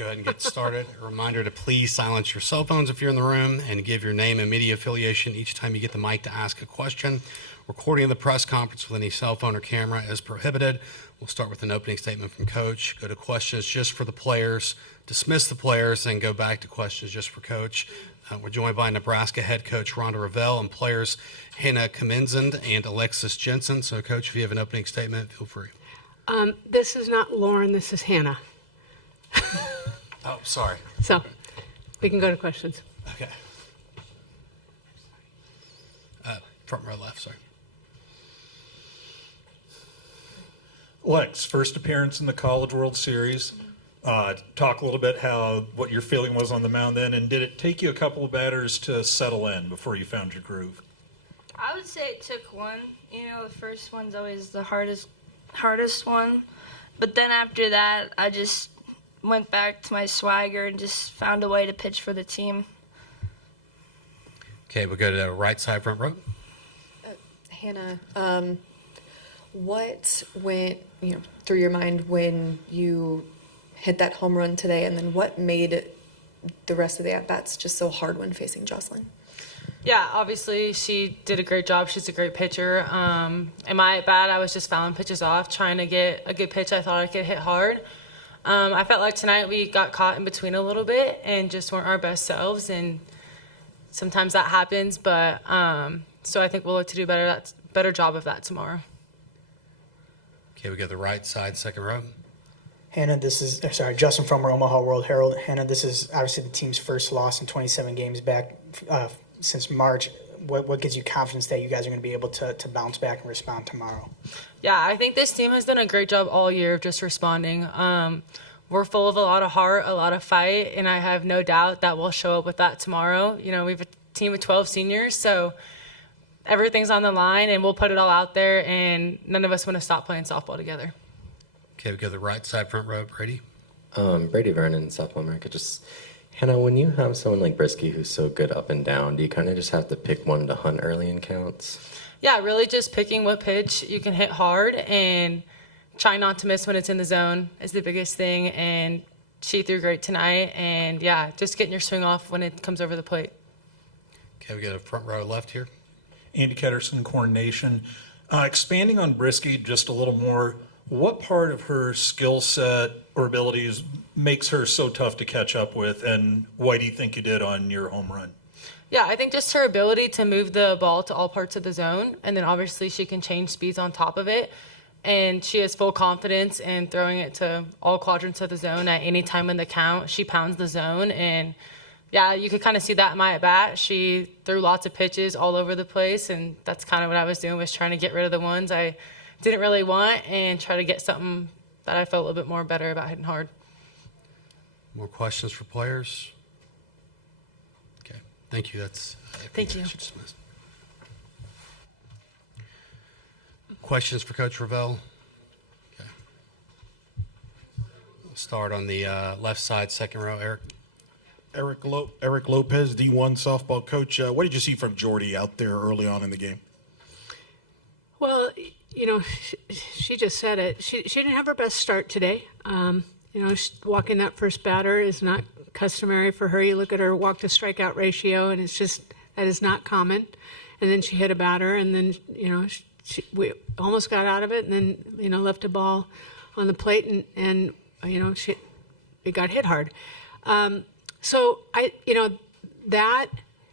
go ahead and get started. A reminder to please silence your cell phones if you're in the room and give your name and media affiliation each time you get the mic to ask a question. Recording of the press conference with any cell phone or camera is prohibited. We'll start with an opening statement from Coach, go to questions just for the players, dismiss the players, and go back to questions just for Coach. We're joined by Nebraska head coach Rhonda Revelle and players Hannah Kamenzend and Alexis Jensen. So, Coach, if you have an opening statement, feel free. This is not Lauren, this is Hannah. Oh, sorry. So, we can go to questions. Okay. Front row left, sorry. Lex, first appearance in the College World Series. Talk a little bit what your feeling was on the mound then, and did it take you a couple of batters to settle in before you found your groove? I would say it took one. You know, the first one's always the hardest one. But then after that, I just went back to my swagger and just found a way to pitch for the team. Okay, we'll go to the right side front row. Hannah, what went through your mind when you hit that home run today, and then what made the rest of the at-bats just so hard when facing Jocelyn? Yeah, obviously she did a great job. She's a great pitcher. In my at-bat, I was just fouling pitches off, trying to get a good pitch I thought I could hit hard. I felt like tonight we got caught in between a little bit and just weren't our best selves, and sometimes that happens, but so I think we'll look to do better job of that tomorrow. Okay, we go to the right side, second row. Hannah, Justin from Omaha World Herald. Hannah, this is obviously the team's first loss in 27 games back since March. What gives you confidence that you guys are going to be able to bounce back and respond tomorrow? Yeah, I think this team has done a great job all year of just responding. We're full of a lot of heart, a lot of fight, and I have no doubt that we'll show up with that tomorrow. You know, we have a team of 12 seniors, so everything's on the line, and we'll put it all out there, and none of us want to stop playing softball together. Okay, we go to the right side front row, Brady. Brady Vernon, Softball America. Just, Hannah, when you have someone like Brisky who's so good up and down, do you kind of just have to pick one to hunt early in counts? Yeah, really just picking what pitch you can hit hard and try not to miss when it's in the zone is the biggest thing. And she threw great tonight. And, yeah, just getting your swing off when it comes over the plate. Okay, we got a front row left here. Andy Ketterson, Corn Nation. Expanding on Brisky just a little more, what part of her skill set or abilities makes her so tough to catch up with, and why do you think you did on your home run? Yeah, I think just her ability to move the ball to all parts of the zone, and then obviously she can change speeds on top of it, and she has full confidence in throwing it to all quadrants of the zone at any time in the count. She pounds the zone, and yeah, you could kind of see that in my at-bat. She threw lots of pitches all over the place, and that's kind of what I was doing, was trying to get rid of the ones I didn't really want and try to get something that I felt a little bit more better about hitting hard. More questions for players? Okay, thank you. Thank you. Questions for Coach Revelle? Okay. We'll start on the left side, second row, Eric. Eric Lopez, D1 softball coach. What did you see from Jordy out there early on in the game? Well, she just said it. She didn't have her best start today. Walking that first batter is not customary for her. You look at her walk to strikeout ratio, and that is not common. And then she hit a batter, and then, we almost got out of it, and then, left a ball on the plate, and it got hit hard. So that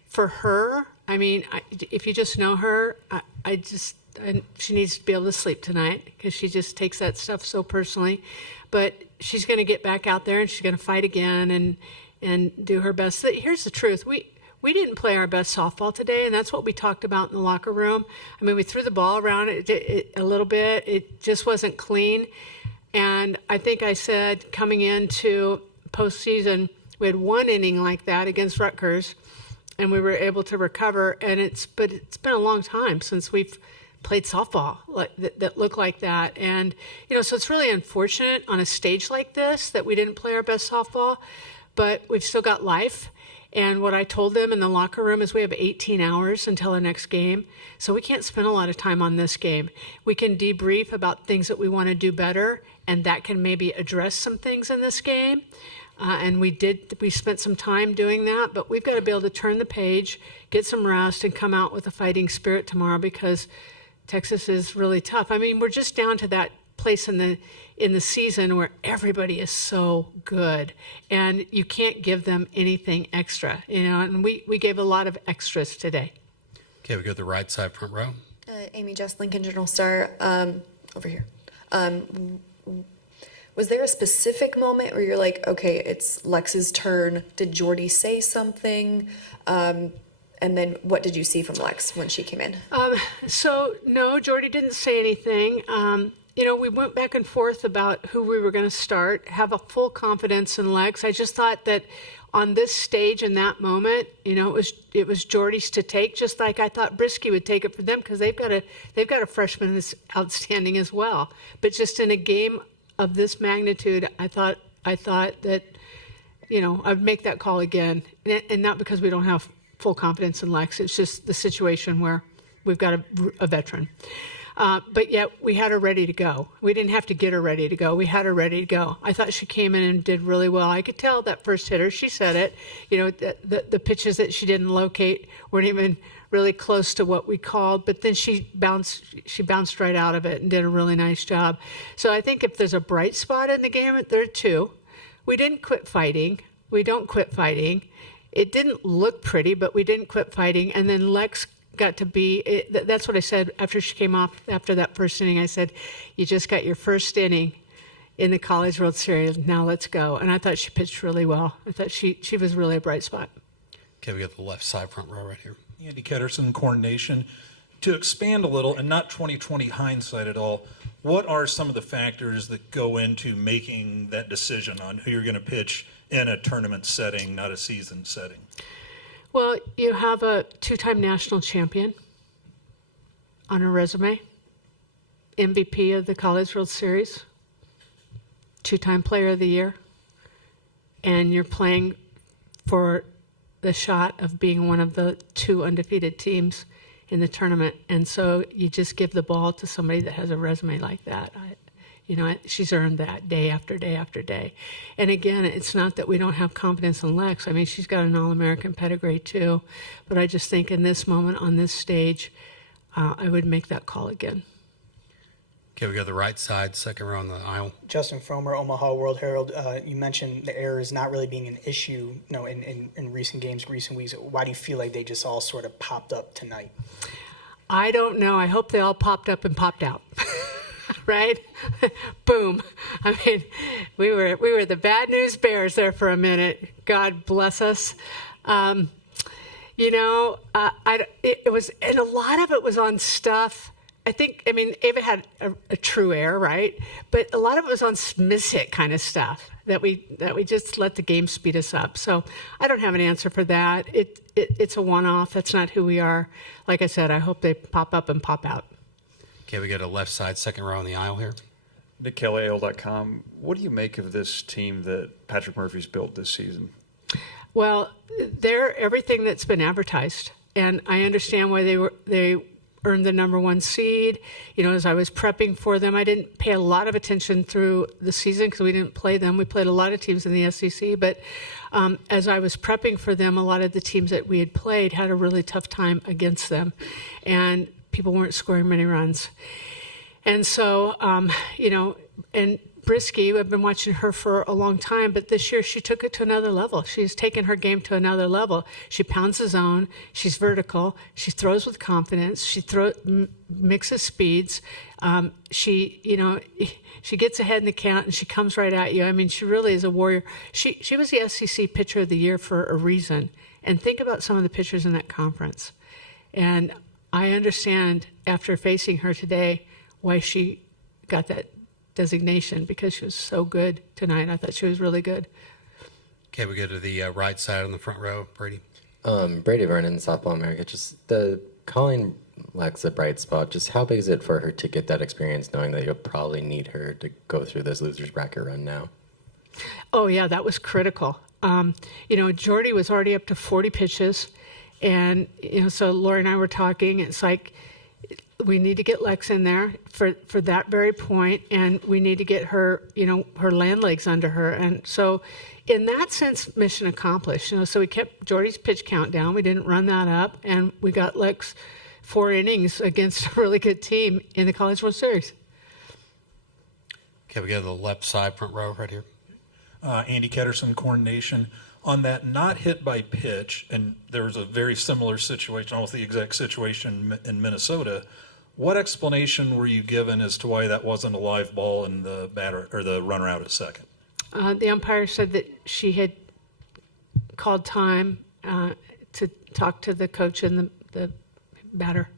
for her, if you just know her, she needs to be able to sleep tonight because she just takes that stuff so personally. But she's going to get back out there and she's going to fight again and do her best. Here's the truth. We didn't play our best softball today, and that's what we talked about in the locker room. We threw the ball around a little bit. It just wasn't clean. And I think I said coming into postseason, we had one inning like that against Rutgers, and we were able to recover. But it's been a long time since we've played softball that looked like that. And, so it's really unfortunate on a stage like this that we didn't play our best softball, but we've still got life. And what I told them in the locker room is we have 18 hours until the next game, so we can't spend a lot of time on this game. We can debrief about things that we want to do better, and that can maybe address some things in this game. And we spent some time doing that, but we've got to be able to turn the page, get some rest, and come out with a fighting spirit tomorrow because Texas is really tough. I mean, we're just down to that place in the season where everybody is so good, and you can't give them anything extra, and we gave a lot of extras today. Okay, we go to the right side, front row. Amy Jess, Lincoln Journal-Star, over here. Was there a specific moment where you're like, okay, it's Lex's turn? Did Jordy say something? And then what did you see from Lex when she came in? So, no, Jordy didn't say anything. We went back and forth about who we were going to start, have a full confidence in Lex. I just thought that on this stage in that moment, it was Jordy's to take, just like I thought Brisky would take it for them because they've got a freshman that's outstanding as well. But just in a game of this magnitude, I thought that, I'd make that call again, and not because we don't have full confidence in Lex. It's just the situation where we've got a veteran. But yet we had her ready to go. We didn't have to get her ready to go. We had her ready to go. I thought she came in and did really well. I could tell that first hitter, she said it, the pitches that she didn't locate weren't even really close to what we called, but then she bounced right out of it and did a really nice job. So I think if there's a bright spot in the game, there are two. We didn't quit fighting. We don't quit fighting. It didn't look pretty, but we didn't quit fighting. And then Lex got to be, that's what I said after she came off, after that first inning. I said, you just got your first inning in the College World Series. Now let's go. And I thought she pitched really well. I thought she was really a bright spot. Okay, we got the left side, front row right here. Andy Ketterson, Corn Nation. To expand a little, and not 20/20 hindsight at all, what are some of the factors that go into making that decision on who you're going to pitch in a tournament setting, not a season setting? Well, you have a two-time national champion on her resume, MVP of the College World Series, two-time Player of the Year, and you're playing for the shot of being one of the two undefeated teams in the tournament. And so you just give the ball to somebody that has a resume like that. She's earned that day after day after day. And again, it's not that we don't have confidence in Lex. I mean, she's got an All-American pedigree too. But I just think in this moment, on this stage, I would make that call again. Okay, we go to the right side, second row on the aisle. Justin Fromer, Omaha World Herald. You mentioned the errors not really being an issue, in recent games, recent weeks. Why do you feel like they just all sort of popped up tonight? I don't know. I hope they all popped up and popped out. Right? Boom. I mean, we were the bad news bears there for a minute. God bless us. It was, and a lot of it was on stuff. Ava had a true error, right? But a lot of it was on miss-hit kind of stuff that we just let the game speed us up. So I don't have an answer for that. It's a one-off. That's not who we are. Like I said, I hope they pop up and pop out. Okay, we go to left side, second row on the aisle here. Nick Kelly, AL.com. What do you make of this team that Patrick Murphy's built this season? Well, they're everything that's been advertised, and I understand why they earned the number one seed. As I was prepping for them, I didn't pay a lot of attention through the season because we didn't play them. We played a lot of teams in the SEC, but as I was prepping for them, a lot of the teams that we had played had a really tough time against them, and people weren't scoring many runs. And so, and Brisky, I've been watching her for a long time, but this year she took it to another level. She's taken her game to another level. She pounds the zone. She's vertical. She throws with confidence. She mixes speeds. She gets ahead in the count and she comes right at you. I mean, she really is a warrior. She was the SEC Pitcher of the Year for a reason. And think about some of the pitchers in that conference. And I understand after facing her today why she got that designation, because she was so good tonight. I thought she was really good. Okay, we go to the right side on the front row. Brady. Brady Vernon, Softball America. Just the calling Lex a bright spot. Just how big is it for her to get that experience, knowing that you'll probably need her to go through this losers bracket run now? Oh yeah, that was critical. Jordy was already up to 40 pitches, and so Lori and I were talking. It's like we need to get Lex in there for that very point, and we need to get her, her land legs under her. And so in that sense, mission accomplished. So we kept Jordy's pitch count down. We didn't run that up, and we got Lex 4 innings against a really good team in the College World Series. Okay, we go to the left side, front row right here. Andy Ketterson, Corn Nation. On that not hit by pitch, and there was a very similar situation, almost the exact situation in Minnesota. What explanation were you given as to why that wasn't a live ball and the batter or the runner out at second? The umpire said that she had called time to talk to the coach and the batter.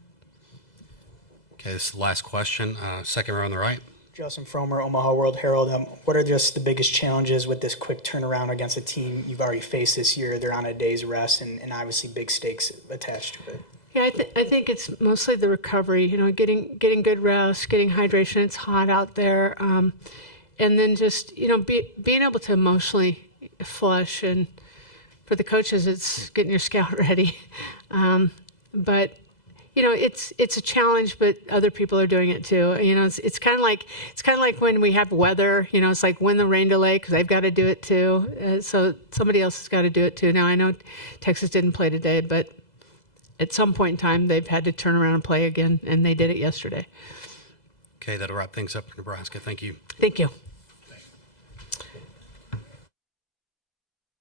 Okay, this is the last question. Second row on the right. Justin Fromer, Omaha World Herald. What are just the biggest challenges with this quick turnaround against a team you've already faced this year? They're on a day's rest and obviously big stakes attached to it. Yeah, I think it's mostly the recovery. Getting good rest, getting hydration. It's hot out there, and then just being able to emotionally flush. And for the coaches, it's getting your scout ready. But it's a challenge, but other people are doing it too. It's kind of like when we have weather. It's like when the rain delay, because they've got to do it too. So somebody else has got to do it too. Now I know Texas didn't play today, but at some point in time they've had to turn around and play again, and they did it yesterday. Okay, that'll wrap things up for Nebraska. Thank you. Thank you.